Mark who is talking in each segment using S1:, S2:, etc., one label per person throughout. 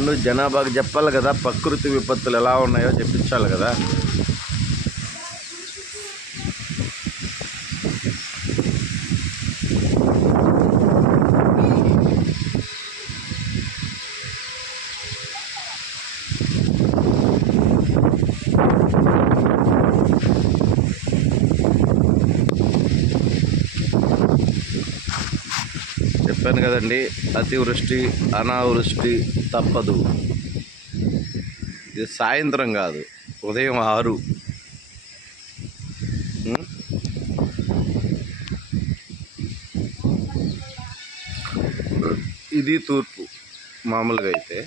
S1: ముందు జనాభాకి చెప్పాలి కదా ప్రకృతి విపత్తులు ఎలా ఉన్నాయో చెప్పించాలి కదా. చెప్పాను కదండి అతివృష్టి అనావృష్టి తప్పదు. ఇది సాయంత్రం కాదు ఉదయం ఆరు. ఇది తూర్పు మామూలుగా అయితే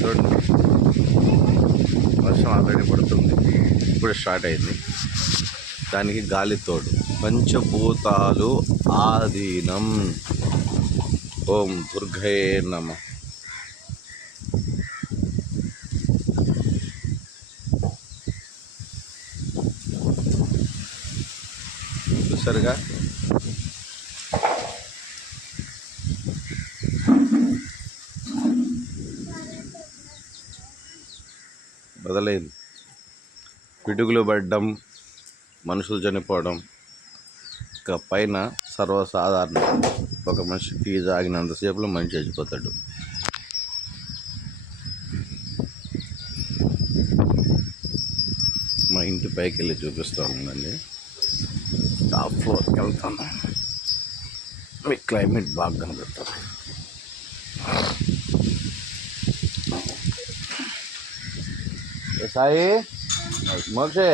S1: చూడండి వర్షం ఆల్రెడీ పడుతుంది ఇప్పుడే స్టార్ట్ అయింది. దానికి గాలి తోడు. పంచభూతాలు ఆధీనం. ఓం దుర్గయే నమ. చూసారుగా? బదలైంది. పిడుగులు పడడం మనుషులు చనిపోవడం ఇక పైన సర్వసాధారణం. ఒక మనిషి టీ తాగినంతసేపులో మనిషి చచ్చిపోతాడు. మా ఇంటి పైకి వెళ్ళి చూపిస్తూ ఉందండి టాప్ ఫ్లోర్కి వెళ్తాను మీ క్లైమేట్ బాగా కనబడుతుంది. సాయి? మోక్షే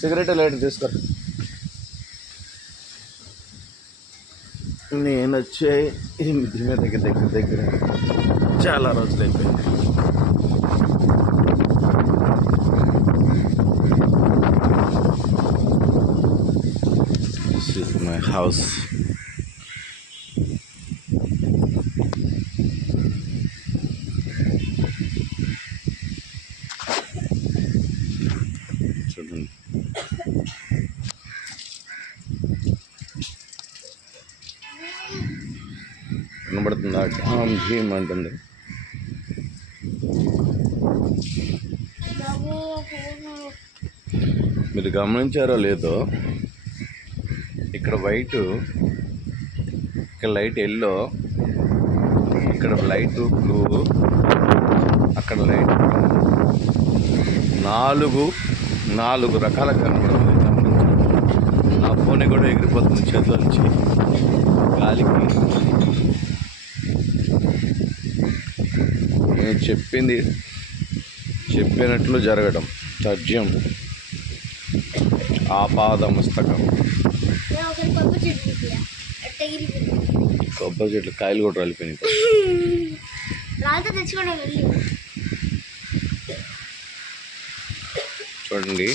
S1: సిగరెట్ లైట్ తీసుకో నేను వచ్చే ఎనిమిది మీద దగ్గర దగ్గర దగ్గర. చాలా రోజులు అయిపోయింది. దిస్ మై హౌస్ చూడండి కనబడుతుందా? ఢామ్ ధీమ్ అంటుంది. మీరు గమనించారో లేదో ఇక్కడ వైట్ ఇక్కడ లైట్ ఎల్లో ఇక్కడ లైట్ బ్లూ అక్కడ లైట్ నాలుగు నాలుగు రకాల కనబడుతుంది. నా ఫోన్ కూడా ఎగిరిపోతుంది చేతిలో నుంచి. గాలికి నేను చెప్పింది చెప్పినట్లు జరగడం తర్జ్యం ఆపాదమస్తకం. కొబ్బరి చెట్లు కాయలు కూడా రాలిపోయినాయి చూడండి.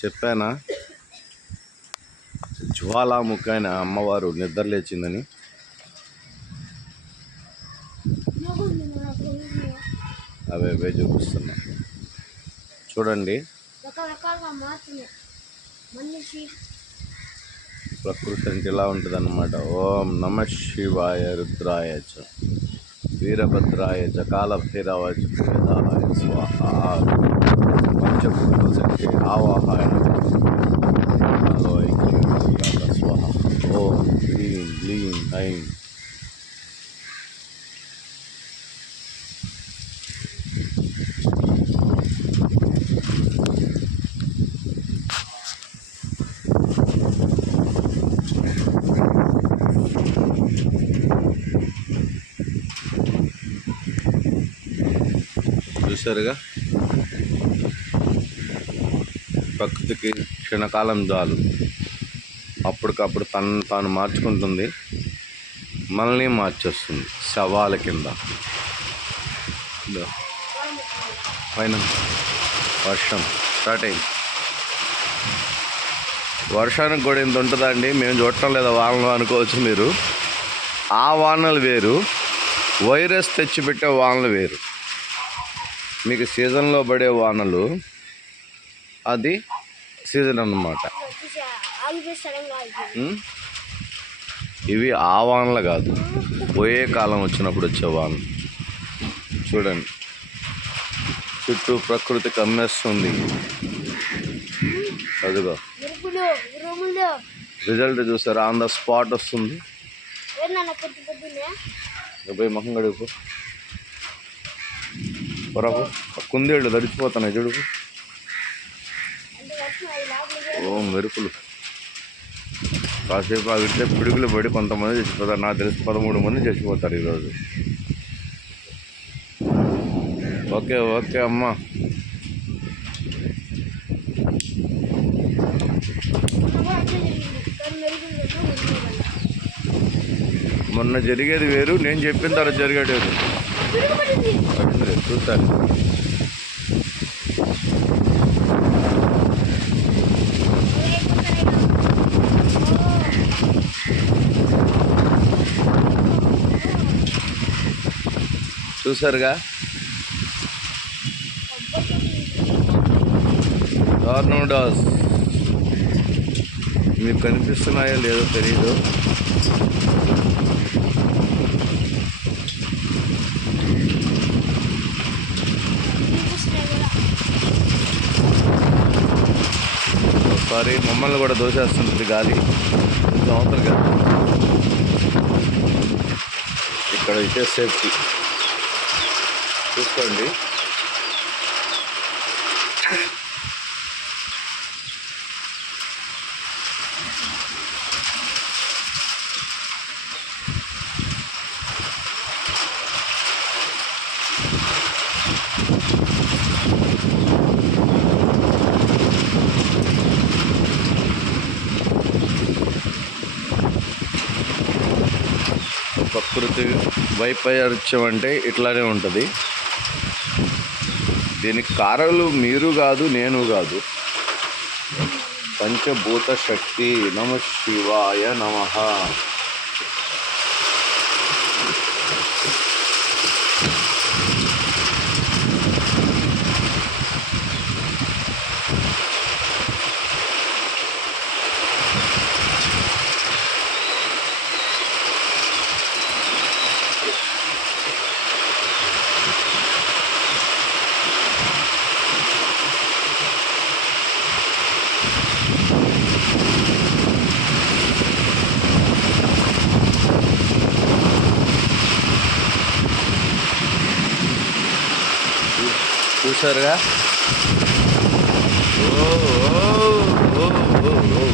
S1: చెప్పానా? జ్వాలాముఖి అయిన అమ్మవారు నిద్ర అవి అవే చూపిస్తున్నా. చూడండి. ప్రకృతి అంటే ఇలా ఉంటుంది అనమాట ఓం నమ శివాయ రుద్రాయ చ. వీరభద్రాయ చ. కాలభైరవాయ స్వాహ. పంచభూత శక్తి ఆవాహాయ హలో ఐక్య స్వాహ ఓం హ్రీం క్లీం ఐం చూసారుగా ప్రకృతికి క్షణకాలం చాలు. అప్పటికప్పుడు తను తాను మార్చుకుంటుంది. మనల్ని మార్చేస్తుంది. శవాల కింద. పైన. వర్షం. స్టార్ట్ అయింది. వర్షానికి కూడా ఇంత ఉంటుందా అండి? మేము చూడటం లేదా వానలు అనుకోవచ్చు మీరు. ఆ వానలు వేరు. వైరస్ తెచ్చిపెట్టే వానలు వేరు. మీకు సీజన్లో పడే వానలు అది సీజన్ అన్నమాట? ఇవి ఆ వానలు కాదు. పోయే కాలం వచ్చినప్పుడు వచ్చే వానలు. చూడండి. చుట్టూ ప్రకృతి కమ్మేస్తుంది. అదిగో. రిజల్ట్ చూసారా? ఆన్ ద స్పాట్ వస్తుంది. పోయి మొహం గడుపు పొరకు కుందేళ్ళు తడిచిపోతున్నాయి చెడుకు
S2: ఓం
S1: ఓ మెరుపులు. కాసేపు ఆగితే పిడుగులు పడి కొంతమంది చచ్చిపోతారు. నాకు తెలిసి పదమూడు మంది చచ్చిపోతారు ఈరోజు. ఓకే ఓకే అమ్మ. మొన్న జరిగేది వేరు నేను చెప్పిన తర్వాత జరిగేది వేరు. పడింది చూసాను చూసారుగా? టోర్నోడాస్ మీకు కనిపిస్తున్నాయో లేదో తెలీదు. ఒకసారి మమ్మల్ని కూడా దోసేస్తుంది గాలి. కొంచెం అవతల కదా ఇక్కడ అయితే సేఫ్టీ. చూసుకోండి. ప్రకృతి వైపరీత్యం అంటే ఇట్లానే ఉంటుంది. దీనికి కారకులు మీరు కాదు నేను కాదు. పంచభూత శక్తి నమ శివాయ నమ. చూసారుగా ఓ ఓ, ఓ, ఓ, ఓ.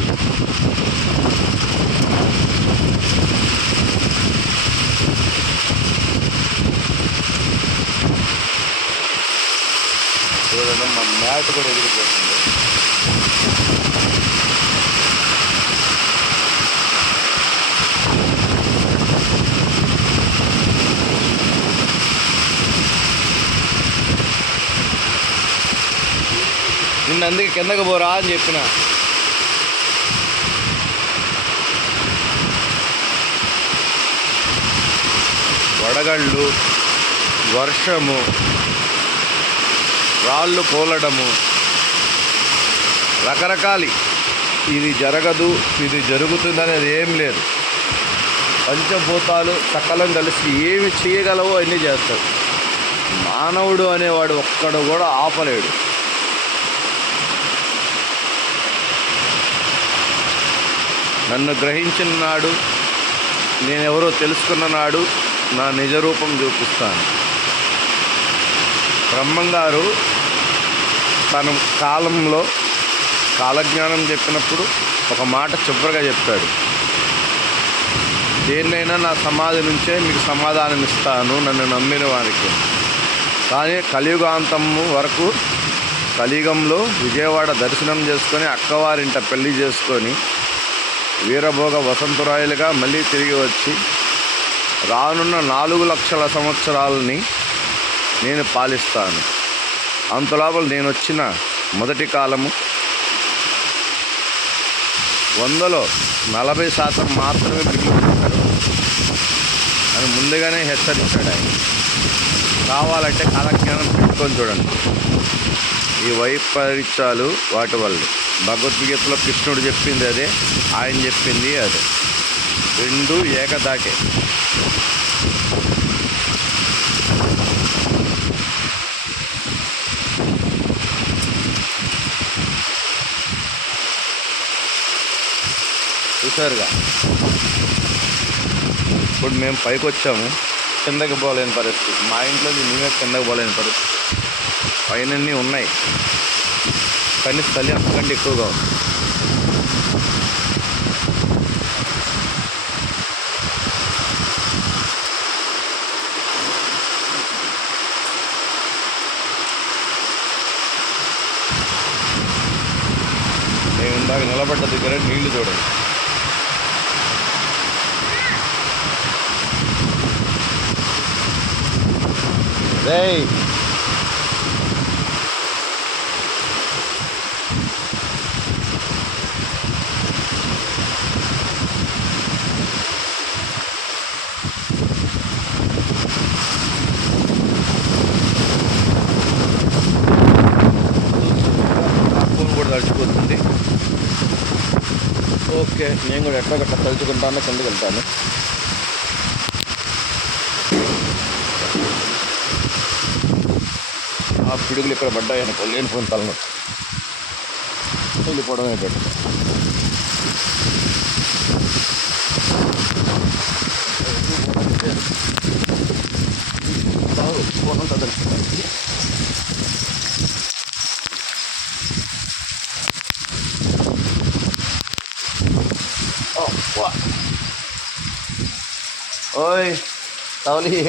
S1: చూడండి మా మ్యాట్ కూడా ఎగిరిపోతుంది నిన్న అందుకే కిందకు పోరా అని చెప్పిన. వడగళ్ళు వర్షము రాళ్ళు పోలడము. రకరకాలి. ఇది జరగదు ఇది జరుగుతుంది అనేది ఏం లేదు. పంచభూతాలు సకలం కలిసి ఏమి చేయగలవో అన్నీ చేస్తాడు. మానవుడు అనేవాడు ఒక్కడు కూడా ఆపలేడు. నన్ను గ్రహించిన నాడు నేనెవరో తెలుసుకున్న నాడు నా నిజ రూపం చూపిస్తాను. బ్రహ్మంగారు తన కాలంలో కాలజ్ఞానం చెప్పినప్పుడు ఒక మాట చివరిగా చెప్పాడు. దేన్నైనా నా సమాధి నుంచే మీకు సమాధానం ఇస్తాను నన్ను నమ్మిన వారికి. కానీ కలియుగాంతము వరకు కలియుగంలో విజయవాడ దర్శనం చేసుకొని అక్కవారింట పెళ్ళి చేసుకొని వీరభోగ వసంతరాయులుగా మళ్ళీ తిరిగి వచ్చి రానున్న నాలుగు లక్షల సంవత్సరాలని నేను పాలిస్తాను. అంతలోపల నేను వచ్చిన మొదటి కాలము వందలో నలభై శాతం మాత్రమే మిగిలిపోతారు. అని ముందుగానే హెచ్చరించాడు ఆయన. కావాలంటే కాలజ్ఞానం పెట్టుకొని చూడండి. ఈ వైపరీత్యాలు వాటి వల్ల. భగవద్గీతలో కృష్ణుడు చెప్పింది అదే. ఆయన చెప్పింది అదే. రెండు ఏకదాకే. చూసారుగా ఇప్పుడు మేము పైకి వచ్చాము కిందకి పోలేని పరిస్థితి. మా ఇంట్లో మేమే కిందకి పోలేని పరిస్థితి. పైన ఉన్నాయి. కానీ చలి అంతకంటే ఎక్కువగా ఉంది. ఇలాగ నిలబడ్డ దగ్గర నీళ్ళు చూడండి. రేయ్ ఫోన్ కూడా తడిచిపోతుంది ఓకే నేను కూడా ఎట్లా గట్ట తలుచుకుంటాను కిందకి వెళ్తాను. ఆ పిడుగులు ఇక్కడ పడ్డాయి అనుకో లేని ఫోన్ తలను వెళ్ళిపోవడమే బెటర్. 老李